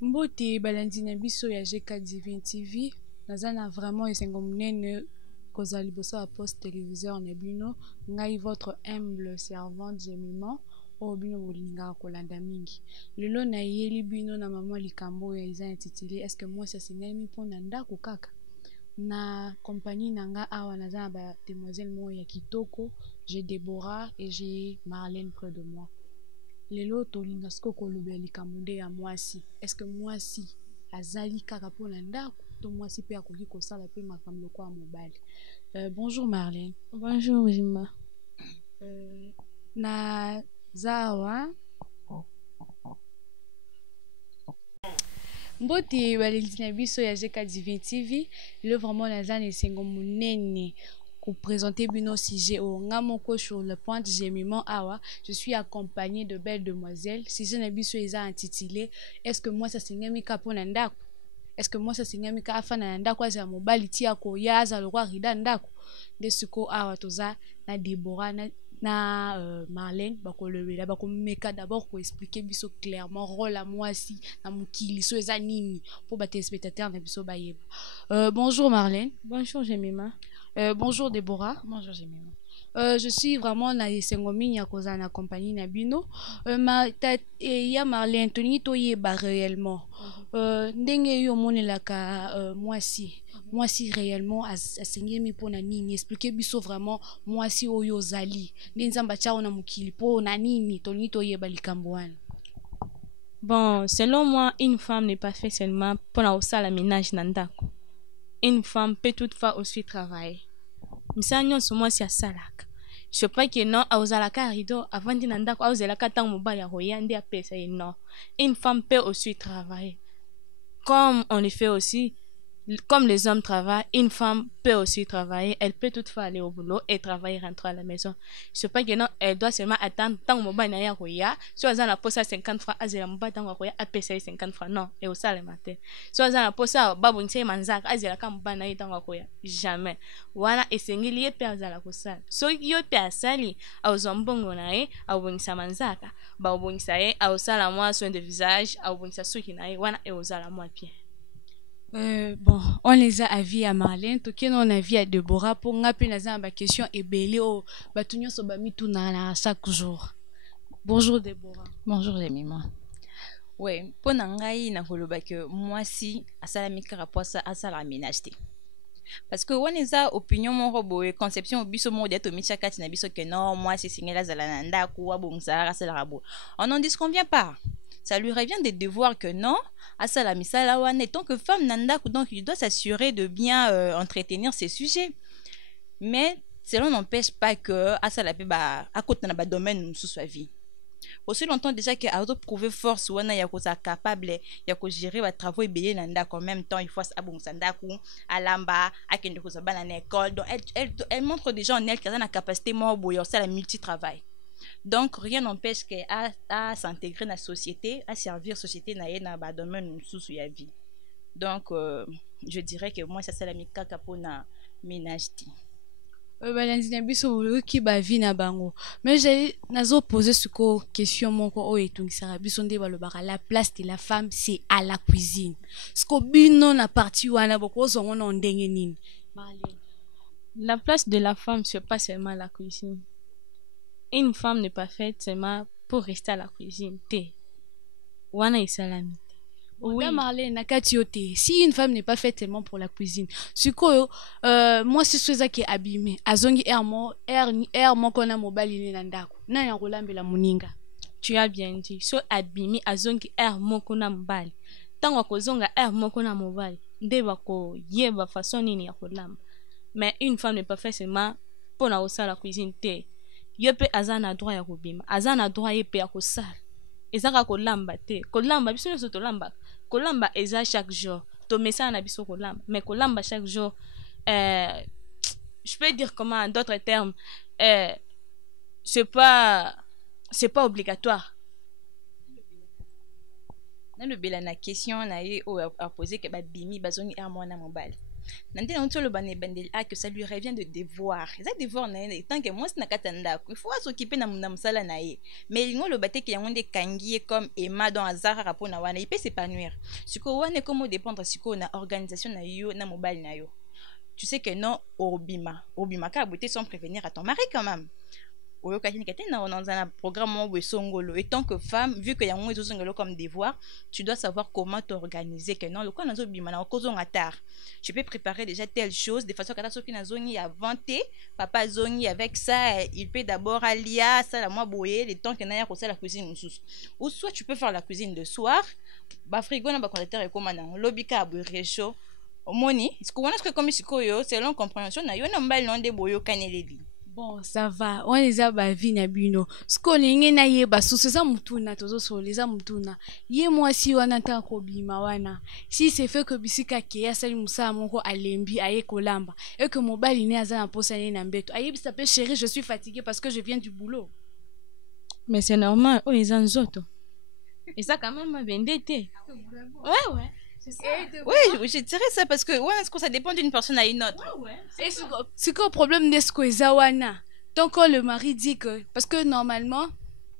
Mbote balandi na biso ya GK Divine TV naza na vraiment esengo monene kozala liboso ya poste téléviseur na bino ngai votre humble servante Jemima oyo bino bolingaka kolanda mingi lelo nayeli bino na mama likambo oyo eza intitulé est ce que mwasi asengelemi mpona ndako kaka na compagnie na nga awa naza na bademoiselle moko ya kitoko j'ai Déborah et j'ai Marlène près de moi. Lelo tolinga siko kolobela likambo nde ya mwasi est ce que mwasi azali kaka mpona ndako to mwasi mpe akoki kosala mpe makambo lokola mobali. Bonjour Marlène. Bonjour Jima. Naza awa mbote balelisi na biso ya GK Divine TV lelo vraiment naza na esengo monene présenter bino sujet au ngamoko sur le point Jemima awa je suis accompagnée de belles demoiselles sujet na biso eza intitulé est-ce que moi ça sengemi ka pona ndako est-ce que moi ça sengemi ka afana na ndako aza mobali tia ko yaza lokwa rida ndako nde siko awa toza na Déborah na Marlène bakolobela bakomeka d'abord ko expliquer biso clairement rôle à mwasi na mukili so eza nini pour ba téléspectateurs na biso bayeba. Bonjour Marlène. Bonjour Jemima. Bonjour Déborah. Bonjour Jemima. Je suis vraiment na esengomi ya koza na compagnie na bino. Ya Marlène toni to yeba réellement. Ndenge yo monelaka mwasi réellement asengemi pona nini expliquer biso vraiment mwasi oyo zali. Nzamba chao na mukili pona nini toni to yeba likambo wana. Bon, selon moi, une femme n'est pas faite seulement pour la ménage nandako. Une femme peut toutefois aussi travailler. Misanyo somo si asalaka. Je sais pas que non, auzalaka rido avant de nandako auzalaka tant mobile ya roya ndi apesa non. Une femme peut aussi travailler. Comme on le fait aussi, comme les hommes travaillent, une femme peut aussi travailler. Elle peut toutefois aller au boulot et travailler rentrer à la maison. Je sais pas que non, elle doit seulement attendre tant mobile na ya roya. Si on a la poste à 50 francs, azela mobile tant roya apesa 50 francs non, et au salaire matin. Si on a la poste à babu nse manzaka azela ka mobile na ya tant roya jamais. Wana esengeli ye pe azala ko sala. So yo pe asali au zombongo na ye au bonisa manzaka, ba bonisa ye au sala moi soin de visage, au bonisa suki na ye wana e au sala moi bien. Bon, on les a avis à Marlène, tout qui on a avis à Déborah pour ngapi naza ba question et belé au batunyo so ba mitu na chaque jour. Bonjour Déborah. Bonjour Jemima. Ouais, pour nangai na koloba que moi si asala mikara poisa asala ménage te. Parce que on eza opinion mon robo et conception biso mo de to michakati na biso que non moi c'est singela zala nanda ku abongsa asala rabo. On n'en disconvient pas. Ça lui revient de devoir que non, asala misala wane tant que femme nanda donc il doit s'assurer de bien entretenir ses sujets. Mais cela n'empêche pas que asala pe ba à côté na ba domaine sous sa vie. Aussi longtemps déjà que a prouver force wana ya ko capable ya ko gérer ba travaux et belé nanda en même temps il faut abongsa ndaku alamba akende ko zabana na école donc elle montre déjà en elle qu'elle a la capacité mo boyo ça la multi travail. Donc rien n'empêche qu'elle à s'intégrer dans la société, à servir la société na ba domaine sous ya vie. Donc je dirais que moi ça c'est la mikaka pour na ménage. Balandi na biso ki ba vie na bango. Mais j'ai nazo poser ce question moko o etungisaka biso nde balobaka la place de la femme c'est à la cuisine. Sko bino na partie wana boko zongo na ndenge nini? La place de la femme c'est pas seulement la cuisine. Une femme n'est pas faite seulement pour rester à la cuisine. Wana isalami. Oui. Marlène, nakatiote. Si une femme n'est pas faite seulement pour la cuisine, moi c'est ce qui est abîmé. Azongi air mo kona mobali ni nandako. Na ya kolambela muninga. Tu as bien dit. So abîmé azongi air mo kona mobali. Tango kozonga air mo kona mobali. Nde bako yeba façon nini ya kolamba. Mais une femme n'est pas faite seulement pour la cuisine te. Yo pe azana droit ya kobima. Azana droit ye pe ya kosala. Ezaka kolamba te. Kolamba biso nyoso to lamba. Kolamba eza chaque jour. To mesa na biso kolamba. Mais kolamba chaque jour je peux dire comment en d'autres termes c'est pas obligatoire. Dans le bela na question na ye o a posé que ba bimi bazoni a mwana mobile. Nande na ntolo bane bandeli que ça lui revient de devoir. Ça devoir na ye tant que moi na katanda. Il faut s'occuper na msala na ye. Mais lingo lo bate ki yango nde kangie comme Emma dans Azara rapona wana, il peut s'épanouir. Siko wana comme dépendre siko na organisation na yo na mobile na yo. Tu sais que non obima ka beauté sans prévenir à ton mari quand même. Oyo kati nikate na dans un programme où songolo et tant que femme vu que yango ezo songolo comme devoir tu dois savoir comment t'organiser que non le quoi nazo bima na kozo ngatar je peux préparer déjà telle chose de façon kata soki na zoni avanté papa zoni avec ça il peut d'abord alia ça la moi boyer le temps que na ya ko la cuisine mususu ou soit tu peux faire la cuisine le soir ba frigo na ba congélateur et comment na lobika bu réchaud omoni ce qu'on a ce que comme sikoyo selon compréhension na yo na mbali non de boyo kaneleli. Bon, ça va. On les a bavi na bino. Skolinge na ye basu seza mutuna tozo soleza mutuna. Ye mwasi wana ta ko bima wana. Si c'est fait que bisika ke ya sali musa moko alembi aye kolamba et que mobali ne aza na posa ne na mbeto. Aye bisa pe chérie, je suis fatiguée parce que je viens du boulot. Mais c'est normal, oh les anzoto. Et ça quand même vendette. Ouais. Oui, je dirais ça parce que ouais, est-ce que ça dépend d'une personne à une autre. Ouais. Et c'est quoi le problème de ce que zawana? Donc quand le mari dit que parce que normalement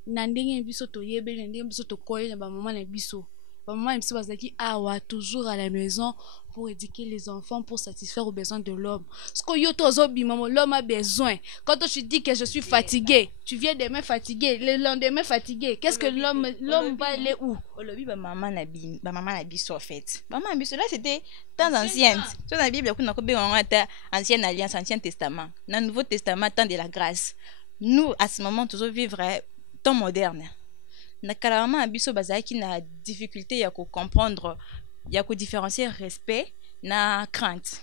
nandenge biso to yebe nandenge biso to koye na ba maman na biso. Ba maman biso bazaki awa toujours à la maison pour éduquer les enfants pour satisfaire aux besoins de l'homme. Ce que yo tozo bimamo l'homme a besoin. Quand tu dis que je suis fatigué, tu viens demain fatigué, le lendemain fatigué. Qu'est-ce que l'homme va aller où? Olobi ba maman na biso en fait. Maman biso là c'était temps ancienne. Sur la Bible kuna ko be ngata ancienne alliance, ancien testament. Dans nouveau testament temps de la grâce. Nous à ce moment toujours vivre temps moderne. Na carrément biso bazaki na difficulté ya ko comprendre ya ko différencier respect na crainte.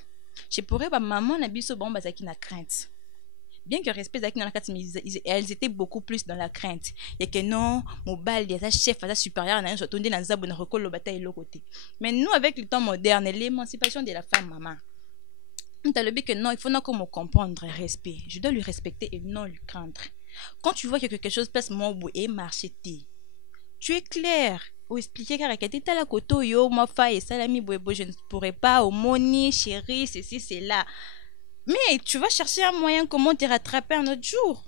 Je pourrais ba maman na biso bon bazaki na crainte. Bien que respect zaki na kati elles étaient beaucoup plus dans la crainte. Et que non, mobile ya chef ya supérieur na nso tonde na nzabu na rekolo bataille le côté. Mais nous avec le temps moderne, l'émancipation de la femme maman. On t'a le dit que non, il faut non comme comprendre respect. Je dois lui respecter et non lui craindre. Quand tu vois que quelque chose passe mon bout et marche tu es clair ou expliquer car que la koto yo ma faille salami boebo je ne pourrais pas au moni chérie ceci c'est là mais tu vas chercher un moyen comment te rattraper un autre jour.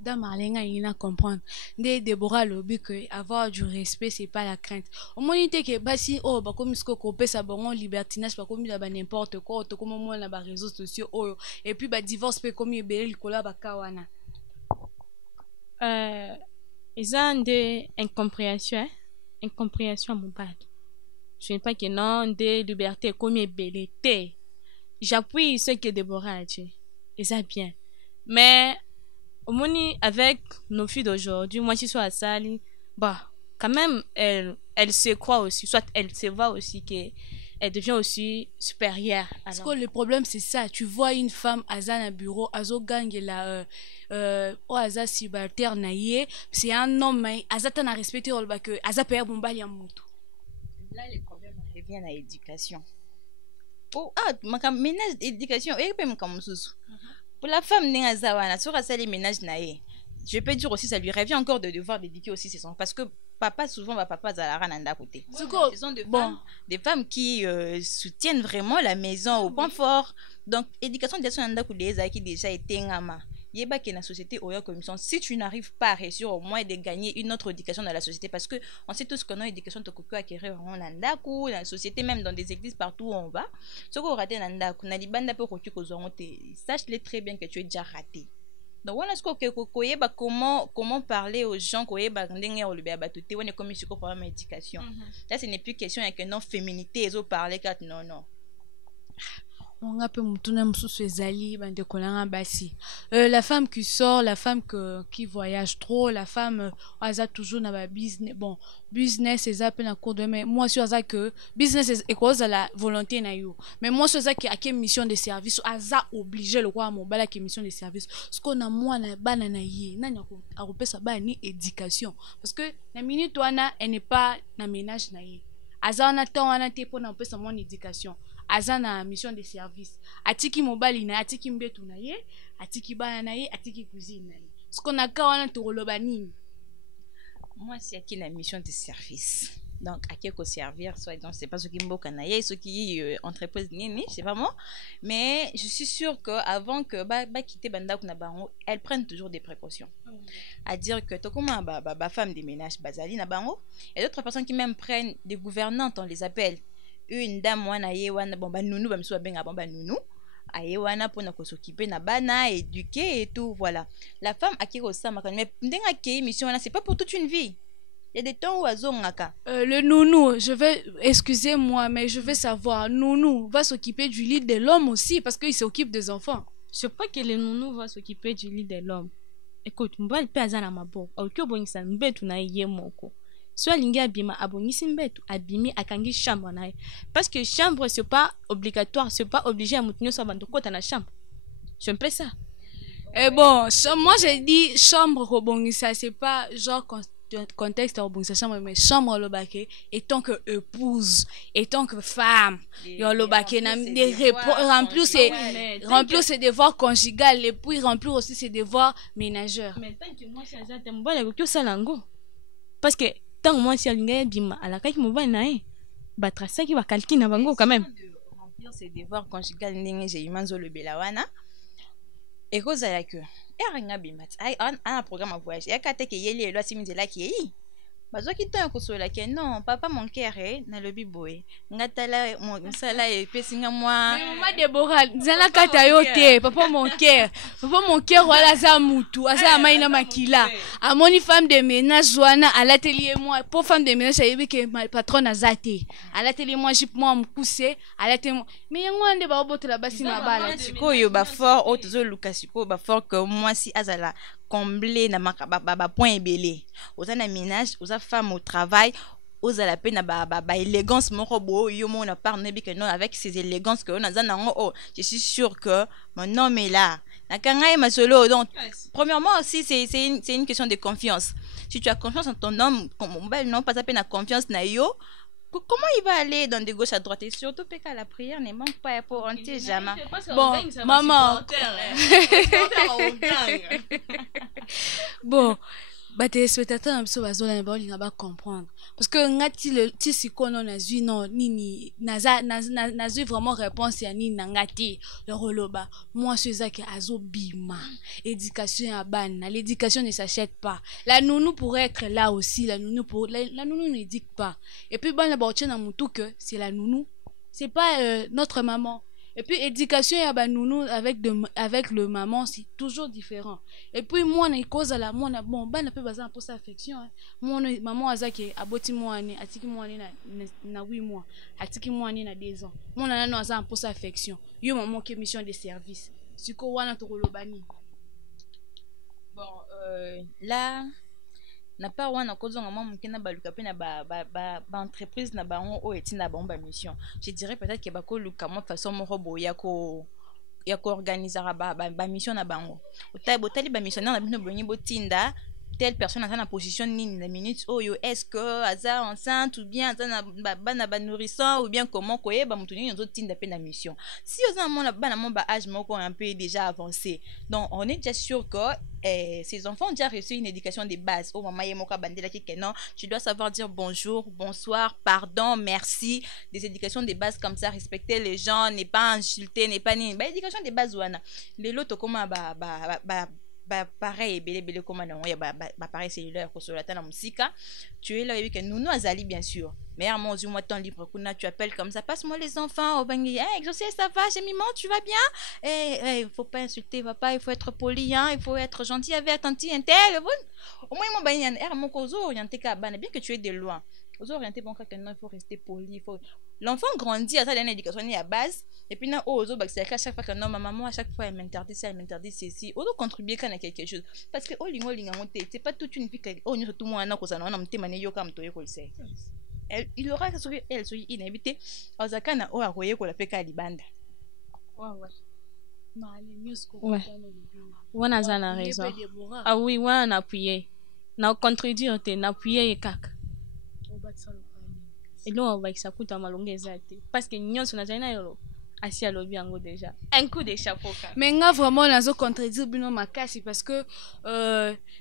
Dans Marlenga il a comprendre de Deborah lobi que avoir du respect c'est pas la crainte au moins il que basi oh ba comme ce ko pesa bon libertinage pas comme ba n'importe quoi to comme moi na ba réseaux sociaux oh et puis ba divorce pe comme ebele likola ba kawana ils ont des incompréhensions à mon père. Je ne sais pas que non des libertés comme ébélité. J'appuie ce que Déborah a dit. Et ça bien. Mais au moins avec nos filles d'aujourd'hui, moi je suis à Sali, bah quand même elle se croit aussi, soit elle se voit aussi que elle devient aussi supérieure. Parce que le problème c'est ça, tu vois une femme à un bureau, azo gang la o aza subalterne na ye, c'est un homme azata na respecter olba que aza père bombali ya moto. Là le problème revient à l'éducation. Oh ma ménage éducation et puis pour la femme n'est azawana sur ça les ménages na ye. Je peux dire aussi ça lui revient encore de devoir d'éduquer aussi ses enfants parce que papa souvent va papa zalara nanda côté. Ce sont des femmes qui soutiennent vraiment la maison au point fort. Donc éducation de nanda côté qui déjà été ngama. Yeba que la société oyo commission si tu n'arrives pas à réussir au moins de gagner une autre éducation dans la société parce que on sait tous qu'on a éducation to kokyo acquérir en nanda dans la société même dans des églises partout où on va. Ce qu'on raté nanda na libanda pe kokyo ko sache-le très bien que tu es déjà raté. Donc on a ce que comment parler aux gens koyeba ndenge o lubya batuté on est comme sur problème éducation. Là ce n'est plus question avec non féminité et parler kat non. On a peu mutuna mususu ezali bande kolanga basi la femme qui sort, la femme qui voyage trop, la femme aza toujours na ba business bon business eza pe na cours de mais moi sur ça que business et cause la volonté na yo mais moi sur ça qui a quelle mission de service aza obligé le roi mobala qui mission de service ce qu'on a moi na bana na ye nani akopesa ba ni éducation parce que na minute wana elle n'est pas na ménage na ye aza na temps wana te pour na pesa mon éducation azana mission de service atiki mobali na atiki mbetu na ye atiki bana na ye atiki cuisine na ye ce qu'on a ka wana to loba nini moi c'est qui la mission de service donc à qui servir soit donc c'est pas ce qui mboka na ye ce qui entreprise nini c'est pas moi mais je suis sûre que avant que ba quitter bandako na bango elles prennent toujours des précautions à dire que to comment ba femme de ménage bazali na bango et d'autres personnes qui même prennent des gouvernantes on les appelle une dame wana ye wana bon ba nounou ba mso benga bon ba nounou aye wana pona ko s'occuper na bana éduquer et tout voilà la femme a qui ressemble mais ndenga ke mission wana c'est pas pour toute une vie. Il y a des temps où le nounou, excusez-moi, mais je veux savoir, nounou va s'occuper du lit de l'homme aussi parce qu'il s'occupe des enfants. Je sais pas que le nounou va s'occuper du lit de l'homme. Écoute, mbali pe azana mabo, auki obongisa mbetu na ye moko. Soit lingi abima abongisi mbetu, abimi akangi chambre na ye. Parce que chambre c'est pas obligatoire, c'est pas obligé à moutenir sa bande kota na chambre. Je me plais ça. Et bon, moi j'ai dit chambre obongisa, c'est pas genre contexte à chambre mais chambre le baquet et tant que épouse et tant que femme le baquet remplir ses devoirs conjugales et puis remplir aussi ses devoirs ménageurs mais tant que moi c'est ça t'embole que ça lango parce que tant moi si alinga bima ala kaki mobile na e batrasa ki ba calcul na bango quand même remplir ses devoirs conjugales ndenge j'ai imanzo le belawana et cause à la queue eranga bimat ai un programme à voyage ya kate ke yeli elo simizela ki yi bazoki to kosola ke non papa mon cœur na lobi boy ngatala mon sala e pesinga moi maman Deborah zala kata yo te papa mon cœur wala za mutu asa maina makila amoni femme de ménage wana à l'atelier moi pour femme de ménage yebi ke patron azate à l'atelier moi jip moi mkuse à l'atelier mais yango ande ba obotela basi mabala sikoyo ba fort otozo lukasiko ba fort que moi si azala combler na ba point ebele oza na ménage oza femme au travail oza la peine ba élégance moko bo yo mo na parle bi que non avec ces élégances que on a zanango oh je suis sûr que mon homme est là nakanga ma solo donc premièrement aussi c'est une question de confiance si tu as confiance en ton homme comme belle non pas à peine confiance na yo comment il va aller dans de gauche à droite et surtout que la prière ne manque pas pour on sait jamais bon maman bon bah tes spectateurs un peu bazola ba linga ba comprendre parce que ngati le ti sikono na zui non nini naza vraiment réponse ya nini ngati le roloba moi c'est ça qui azo bima éducation à ban l'éducation ne s'achète pas la nounou pourrait être là aussi la nounou n'éduque pas et puis ban la ba na mutu que c'est la nounou c'est pas notre maman. Et puis éducation ya ba nounou avec le maman c'est toujours différent. Et puis moi na cause la moi na bon ba na pe baza pour sa affection hein. Moi maman azaki aboti moi ni atiki moi ni na 8 mois, atiki moi ni na 2 ans. Moi na no aza pour sa affection. Yo maman qui mission de service. Siko wana to kolobani. Bon là na pas wana kozonga mwa mukena baluka pe na ba entreprise na bango o etina ba mission je dirais peut-être que bakoluka mo façon moko boya ko organiser ba mission na bango otali ba missionnaire na bino bonyi botinda telle personne en position nini na minute oyo est-ce que aza enceinte ou bien aza na ba nourrissant ou bien comment koyeba mutu nini ozotinda pe na mission si oza mona bana mo ba âge moko un peu déjà avancé donc on est déjà sûr que ces enfants ont déjà reçu une éducation de base oh maman yemoka bandela ki non tu dois savoir dire bonjour bonsoir pardon merci des éducations de base comme ça respecter les gens n'est pas insulter n'est pas ni ba éducation de base wana les loto comment pareil belé comme non ya pareil cellulaire pour la tana musika tu es là et que nous azali bien sûr mais moi du mois temps libre kuna tu appelles comme ça passe-moi les enfants au bangi exaucé ça va j'ai mimon tu vas bien il faut pas insulter papa il faut être poli hein il faut être gentil avec tanti intel au moins mon bani mon kozo orienté ka bana bien que tu es de loin aux orientés bon quand non il faut rester poli il faut l'enfant grandit à ça d'une éducation à base et puis là aux autres c'est à chaque fois que non ma maman à chaque fois elle m'interdit ça elle m'interdit ceci on doit contribuer quand il y a quelque chose parce que linga monter c'est pas toute une vie que oh nous tout moi na ko ça non mte mané yo kam to yeko sait il aura elle soit inhabité ozakana o akoye ko la peka libanda ouais wana zana raison ah oui wana appuyer na contredire te na appuyer kaka et là on va s'accouter à malongeza parce que nyonso na zaina yolo asi alobi yango déjà un coup de chapeau mais nga vraiment nazo contredire bino makasi parce que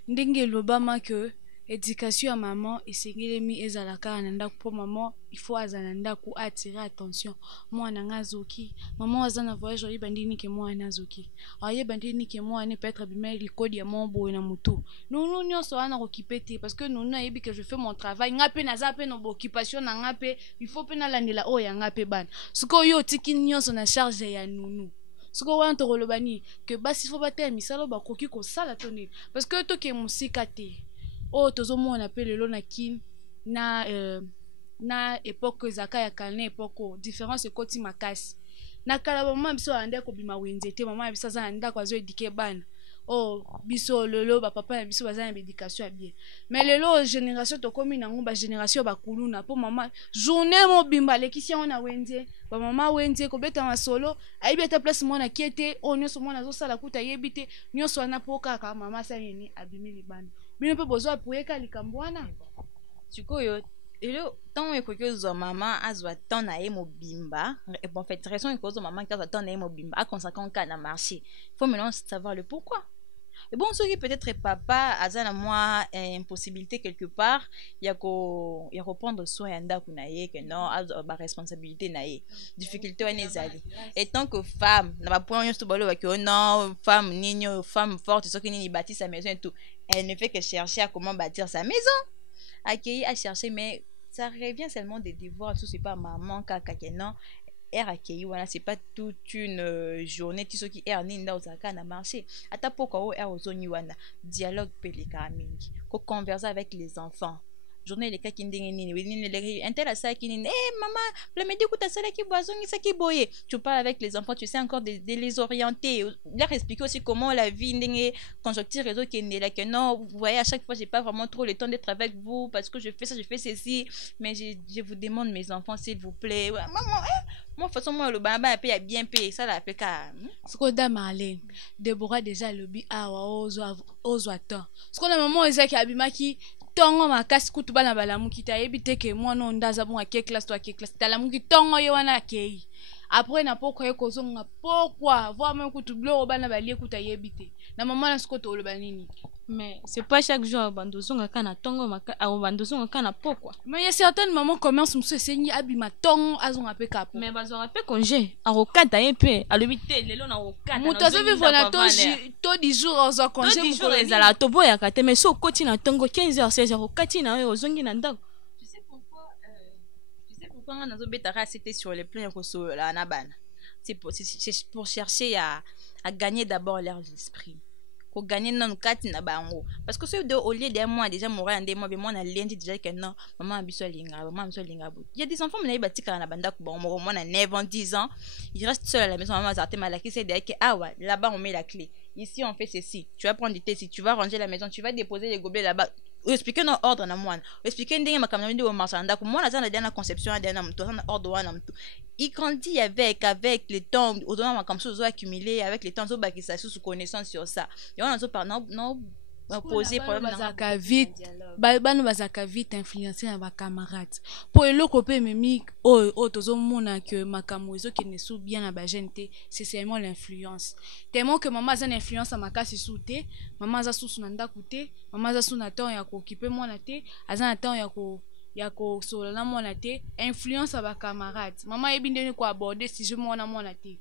ndenge lobama que éducation ya maman esengelemi ezala kaka na ndako mpo maman il faut aza na ndako attirer attention mwana nga azoki maman aza na voyage oyeba ndini ke mwana azoki ayeba ndini ke mwana peut-être abima likodi ya mwa boye na motu nunu nyonso wana kokipe te parce que nunu ayebi que je fais mon travail nga mpe naza mpe na boccupation na nga mpe il faut mpe nalandela oyo ya nga mpe bana sikoyo otiki nyonso na charge ya nunu sikoyo wana tokoloba nini ke basi fo batala misala oyo bakoki kosala to nini parce que toke mosika te oyo tozomona mpe lelo na kini na epoke ezaka ya kala na epoke oyo différence ekoti makasi na kala bamama biso balanda kobima wenze te mama na biso aza na ndako azoedike bana oyo biso lelo bapapa na biso baza na baéducation ya bien mais lelo génération tokomi nango bagénération bakuluna mpo mama journée mobimba alekisi yango na wenze bamama wenze kobeta masolo ayebi ata place mwana kie te oyo nyonso mwana azosala kuta ayebi te nyonso wana mpo kaka mama asali nini abimi libanda bino mpe bozwa apoyeka likambo wana sikoyo lelo ntango ekoki ozwa mama azwa temps na ye mobimba bon fait raison ekoki ozwa mama ki azwa temps na ye mobimba aconsacre kaka na marché faut maintenant savoir le pourquoi. Et bon, ce qui peut-être papa a na moi impossibilité quelque part, il y a qu'à prendre soin yanda kunaye que non a ba responsabilité naye difficulté on est allé. Et tant que femme, na ba point juste balo que non femme nino femme forte ce qui ni bâtit sa maison et tout, elle ne fait que chercher à comment bâtir sa maison. Accueillir à chercher mais ça revient seulement des devoirs, tout c'est pas maman kaka non. Accueilli voilà c'est pas toute une journée tout ce qui est en inda ozaka na marché ata poko o ozoni wana dialogue pelika mingi ko converser avec les enfants journée les cas qui ndenge nini les intéressés qui nini maman le midi kuta sala ki boisoni ça qui boye tu parles avec les enfants tu sais encore de les orienter leur expliquer aussi comment la vie ndenge conjoncture réseau qui est là que non vous voyez à chaque fois j'ai pas vraiment trop le temps d'être avec vous parce que je fais ça je fais ceci mais je vous demande mes enfants s'il vous plaît ouais, maman moi façon moi le baba paye bien payé ça la fait car ce qu'on da Marlène Deborah déjà lobby awa ozo attend ce qu'on a maman ezaki abimaki tongo makasi kutu bana balamuki ta yebi te ke mwana ondaza bon ake classe to ake classe talamuki tongo ye wana akei après na poko ye kozonga pourquoi voir même kutu blo bana balie kuta yebi te na maman na skoto oloba nini mais c'est pas chaque jour bandozonga kana tongo maka au bandozonga kana pourquoi mais il y a certaines mamans commencent muso senyi abima tongo azonga pe kapo mais bazonga pe congé arokata ye pe alobité lelo na okata muto azo vivre na to 10 jours ozo congé mu ko ezala to boya kate mais so koti na tongo 15h 16h okati na yo ozongi na ndako tu sais pourquoi on a zobetara c'était sur les plans ko la na bana c'est pour chercher à gagner d'abord leur esprit pour gagner non kati na bango parce que ce de au lieu d'un mois déjà mourir en des mois mais moi na lundi déjà que non maman biso linga il y a des enfants mais batika na banda ko bon moi na 9 ans 10 ans il reste seul à la maison maman azarte malaki c'est dire que ah ouais là-bas on met la clé ici on fait ceci tu vas prendre du thé si tu vas ranger la maison tu vas déposer les gobelets là-bas expliquer nos ordres na mwana expliquer ndenge makamna ndi o marchanda ko mwana za na dana conception ya dana mto na ordre wana mto il grandit avec le temps au moment comme ça accumulé avec le temps zo bakisa sous connaissance sur ça et on a par non poser problème bazaka vite bano bazaka vite influencer na ba camarades po eloko pe memi o tozomona que makambo ezokende sou bien na ba jeune te c'est seulement l'influence tellement que maman a une influence makasi sou te maman za sou na ndako te maman za sou na temps ya ko occuper mwana te aza na temps ya ko solo na mwana te influence ba camarades maman yebi ndeni ko aborder si je mwana te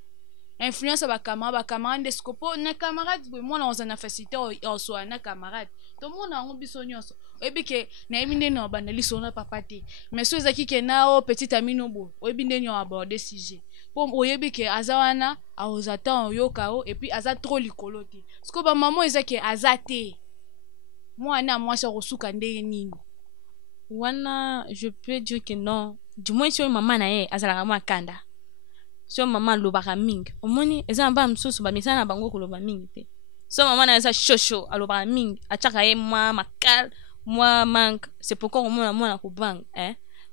influence ba camarade de scopo na camarade boy mwana oza na facilité o so na camarade to mwana ngo biso nyonso oyebi ke na yebi ndeni o bana liso na papa te mais so ezaki ke na o petit ami no bo oyebi ndeni o aborder sujet po oyebi ke azawana a ozatan yoka o et puis aza trop likolo te siko ba maman ezaki azate mwana mwasi rosuka ndenge nini wana je peux dire que non du moins sur maman na ye azala ma kanda so maman lobaka mingi omoni eza ba msusu ba misana bango ko loba mingi te so maman na eza shosho alobaka mingi achaka ye mwa makal mwa manque c'est pourquoi omona mwana ko bang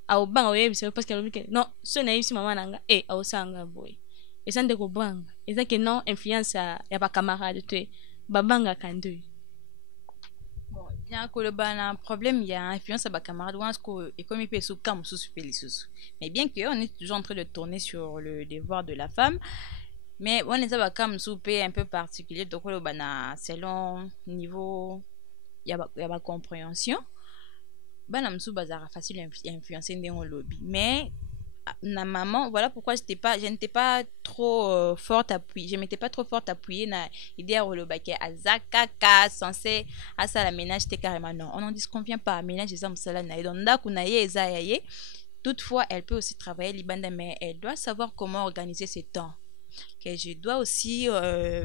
au bang oyebi c'est parce qu'elle dit non so na yisi maman nanga au sanga boy eza nde ko bang eza que non influence ya ba camarade te babanga kande il y a un problème, il y a influence à ma camarade et comme il peut sous cam sous mais bien que on est toujours en train de tourner sur le devoir de la femme mais on est à cam sous un peu particulier donc le bana selon niveau il y a ma compréhension bana msu bazara facile influencer ndenge lobby, mais na maman, voilà pourquoi je n'étais pas trop forte appuyée, je m'étais pas trop forte appuyée na idée à lobaki azakaka censé à ça la ménage t'es carrément non, on n'en disconvient pas, ménage des hommes cela na donc ndaku na ye eza yaye. Toutefois elle peut aussi travailler libanda, mais elle doit savoir comment organiser ses temps, que je dois aussi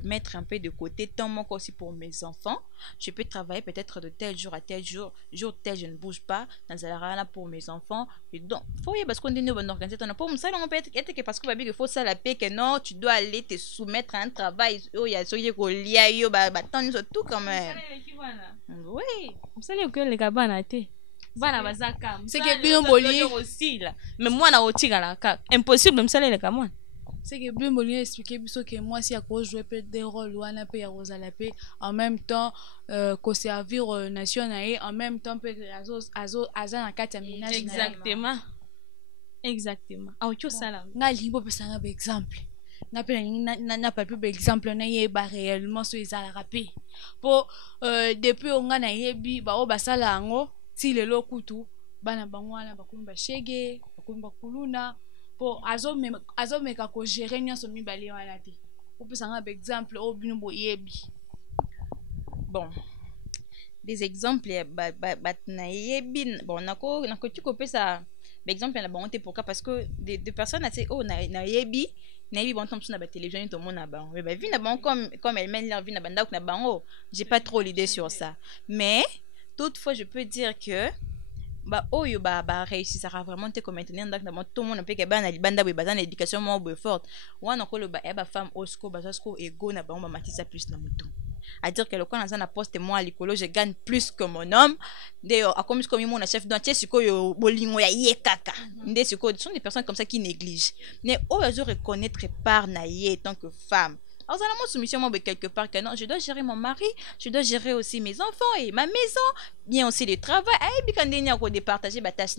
mettre un peu de côté temps manque aussi pour mes enfants. Je peux travailler peut-être de tel jour à tel jour, jour tel je ne bouge pas dans la là pour mes enfants. Et donc faut y parce qu'on est bon organiser ton pour ça on peut être que parce que il faut ça la paix que non tu dois aller te soumettre à un travail oh il y a ce qui lia yo ba tant tout quand même. Oui ça les que les gabana te bana bazaka c'est que bien boli aussi là mais moi na otika la impossible me ça les gamon. C'est que bien bon expliquer biso que moi si à cause jouer peut des rôles ou un peu ya rozala pe en même temps ko servir nation et en même temps peut aza na kati ya ménage. Exactement ah tu ça là nga libo pesa nga exemple nga pe na pas plus exemple na yeba réellement so ezala rapé pour depuis on na yebi ba o basala ngo ti lelo kutu bana bango wana bakumba shege bakumba kuluna po azomeka ko gérer nyonso mibale wana te opesa nga exemple o bino boyebi. Bon des exemples na yebi bon nako tu kopesa exemple na bango te pourquoi parce que des personnes assez oh na yebi bon temps sur la télévision tout le monde na bango mais vie na bango comme elle mène leur vie na banda na bango j'ai pas trop l'idée sur ça, mais toutefois je peux dire que ba oyo ba réussira vraiment te comme maintenant dans tout le monde peut que ba na libanda ba dans l'éducation mo forte wana ko lo ba ba femme osko bazasko ego na ba on matisa plus na mutu à dire que le quand na poste moi likolo je gagne plus que mon homme de a comme mon chef dans siko yo bolingo ya ye kaka nde siko sont des personnes comme ça qui négligent mais oyo je reconnaître par na ye tant que femme. Alors, à la soumission, moi, quelque part, que non, je dois gérer mon mari, je dois gérer aussi mes enfants et ma maison, bien aussi le travail. Et puis, quand il y a départager ma tâche,